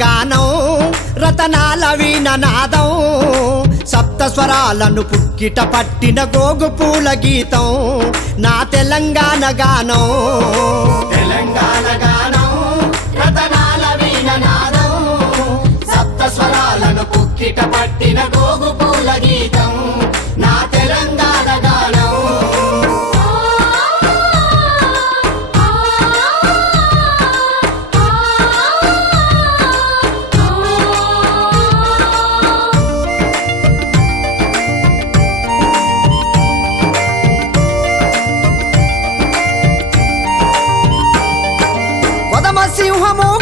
గాన రతనాల వీణనాదం సప్త స్వరాలను పుక్కిట పట్టిన గోగు పూల గీతం. నా తెలంగాణ గానం. తెలంగాణ గానం రతనాల వీణనాదం సప్త స్వరాలను పుక్కిట పట్టిన గోగు పూల గీతం.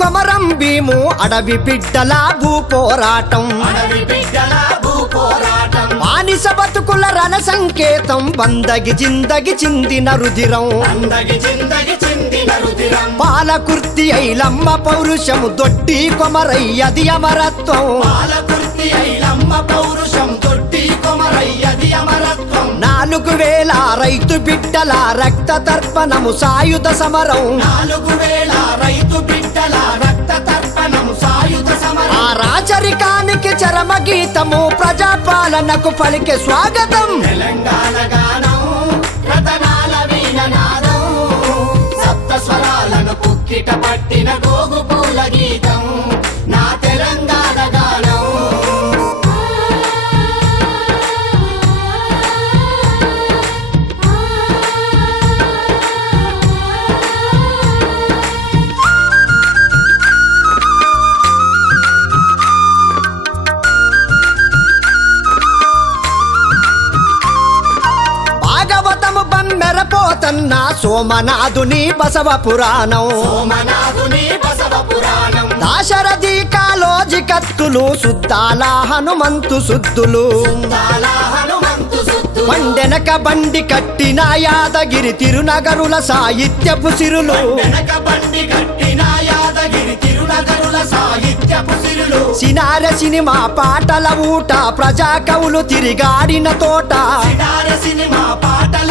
కొమరం భీము అడవి బిడ్డల భూ పోరాటం బానిస బతుకుల రణ సంకేతం వందగి జిందగి చిందిన రుధిరం. పాలకుర్తి ఐలమ్మ పౌరుషము దొడ్డి కొమరయ్యది అమరత్వం. పాలకుర్తి ఐలమ్మ పౌరుషం వేల రైతు బిడ్డల రక్త తర్పణము సాయుధ సమరం. నాలుగు వేల రైతు బిడ్డల రక్త తర్పణం సాయుధ ఆ సమరం రాచరికానికి చరమ గీతము ప్రజాపాలనకు పలికే స్వాగతం. తెలంగాణ గానం రతనాల వీణనాదం సప్త స్వరాలను పుక్కిట పట్టిన గోగు పూల గీతం. మెరపోతన్నా సోమనాథుని బసవ పురాణం. దాశరథి కాలోజి కత్తులు సుద్దాల హనుమంతు సుద్దులు. మండెనక బండి కట్టిన యాదగిరి తిరునగరుల సాహిత్యపు సిరులు. సినార సినిమా పాటల ఊట ప్రజా కవులు తిరిగాడిన తోట. సినిమా పాటల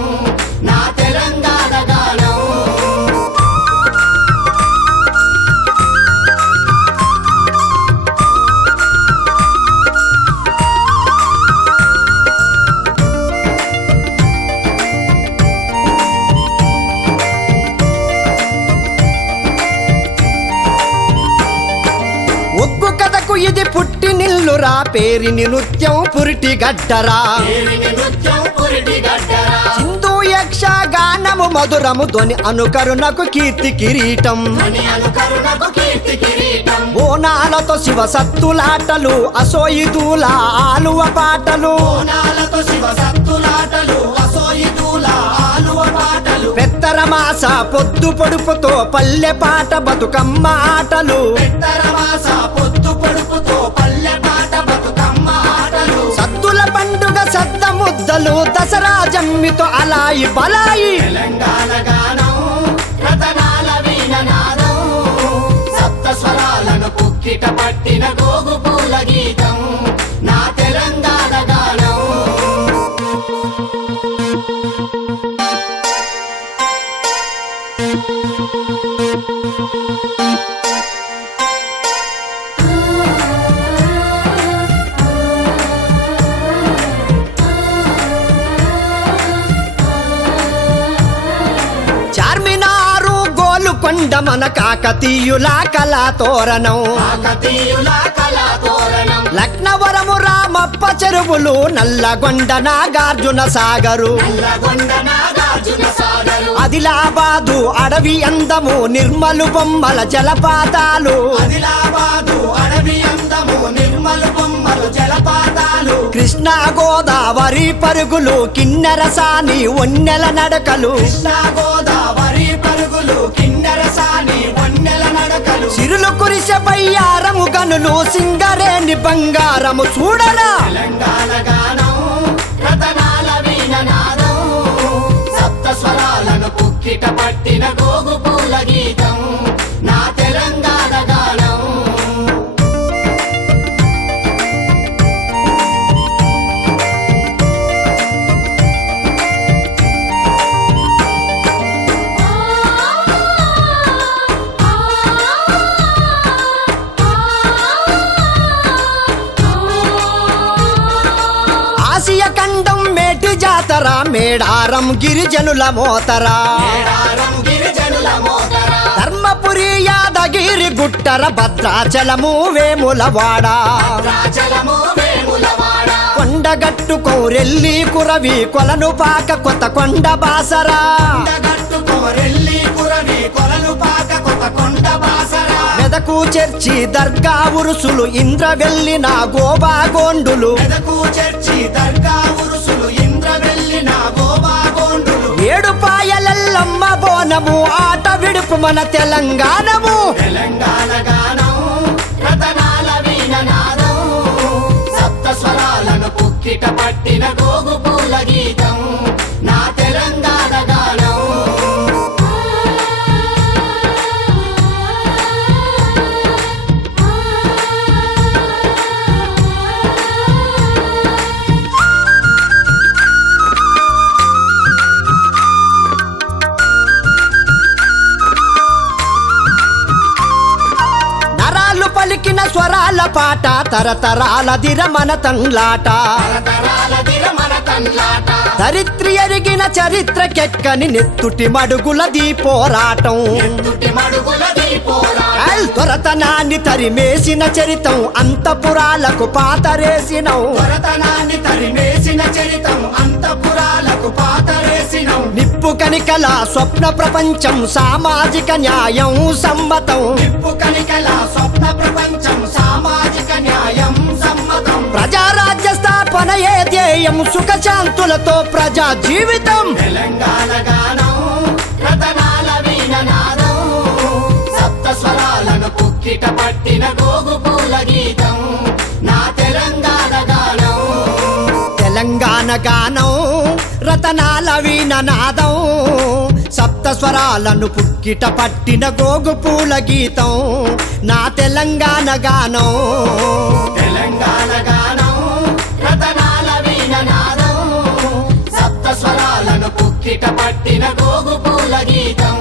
ఇది పుట్టినిల్లురా పేరిని నృత్యం పురిటి గడ్డరా. గానము యక్షగానము మధురము ధ్వని అనుకరుణకు కీర్తి కిరీటం. బోనాలతో శివ సత్తులాటలు అసోయితుల ఆలువ పాటలు పెత్తరమాస పొద్దు పొడుపుతో పల్లె పాట బతుకమ్మ ఆటలు. పొడుపుతో పల్లె పాట బతుకమ్మ ఆటలు. సద్దుల పండుగ సద్ద ముద్దలు దసరా జమ్మితో అలాయి బలాయి. తెలంగాణ గానం రతనాల వీణనాదం సప్త స్వరాలను పుక్కిట పట్టిన గోగు పూల గీతం నా తెలంగాణ గానం. చార్మినారు గోలుకొండ కొండ మన కాకతీయుల కళా తోరణం. కాకతీయుల కళా తోరణం. లక్నవరము రామప్ప చెరువులు నల్లగొండ నాగార్జున సాగరు. నల్లగొండ నాగార్జున సాగరు. ఆదిలాబాదు అడవి అందము నిర్మలు బొమ్మల జలపాతాలు. ఆదిలాబాదు అడవి అందము నిర్మలు బొమ్మలు జలపాతాలు. కృష్ణా గోదావరి పరుగులు కిన్నెరసాని ఒన్నెల నడకలు. కృష్ణా గోదావరి పరుగులు కిన్నెరసాని వన్నెల నడకలు. సిరులు కురిసె బయ్యారము గనులు సింగరేణి బంగారము చూడరా. తెలంగాణ గానం రతనాల వీణనాదం సప్త స్వరాలను పుక్కిట పట్టిన గోగు జాతర మేడారం గిరిజనుల మోతరా మేడారం గిరిజనుల మోతరా. ధర్మపురి యాదగిరి గుట్టర భద్రాచలము వేములవాడ కొండగట్టు కౌరెల్లి కురవి కొలను పాక కొత్త కొండ బాసరా. మెదకు చర్చి దర్గా ఉరుసులు ఇంద్ర వెళ్ళిన గోబా గోండులు. మెదకు చర్చి దర్గా వెళ్ళిన గోబా గోండులు బోనము ఆట విడుపు మన తెలంగాణము. తెలంగాణ గానం రతనాల వీణనాదం సప్త స్వరాలను పుక్కిట పట్టిన గోగు పూల గీతం. తరతరాల పాట తరతరాల దిరమన తండ్లాట. తన్లాట దరిత్రి ఎరిగిన చరిత్రకెక్కని నెత్తుటి మడుగులది పోరాటం. దొరతనాన్ని తరిమేసిన చరితం అంతపురాలకు పాతరేసినం. దొరతనాన్ని తరిమేసిన చరితం నిప్పు కనికల స్వప్న ప్రపంచం సామాజిక న్యాయం సమ్మతం. నిప్పు కనికల స్వప్న ప్రపంచం సామాజిక న్యాయం సమ్మతం. ప్రజారాజ్య స్థాపన ఏ ధ్యేయం సుఖశాంతులతో ప్రజా జీవితం. తెలంగాణ గానం రతనాల వీణనాదం సప్త స్వరాలను పుక్కిట పట్టిన గోగు పూల గీతం. నా తెలంగాణ గానం తెలంగాణ గానం రతనాల వీణనాదం సప్త స్వరాలను పుక్కిట పట్టిన గోగు పూల గీతం. నా తెలంగాణ గానం. తెలంగాణ గానం రతనాల వీణనాదం సప్త స్వరాలను పుక్కిట పట్టిన గోగు పూల గీతం.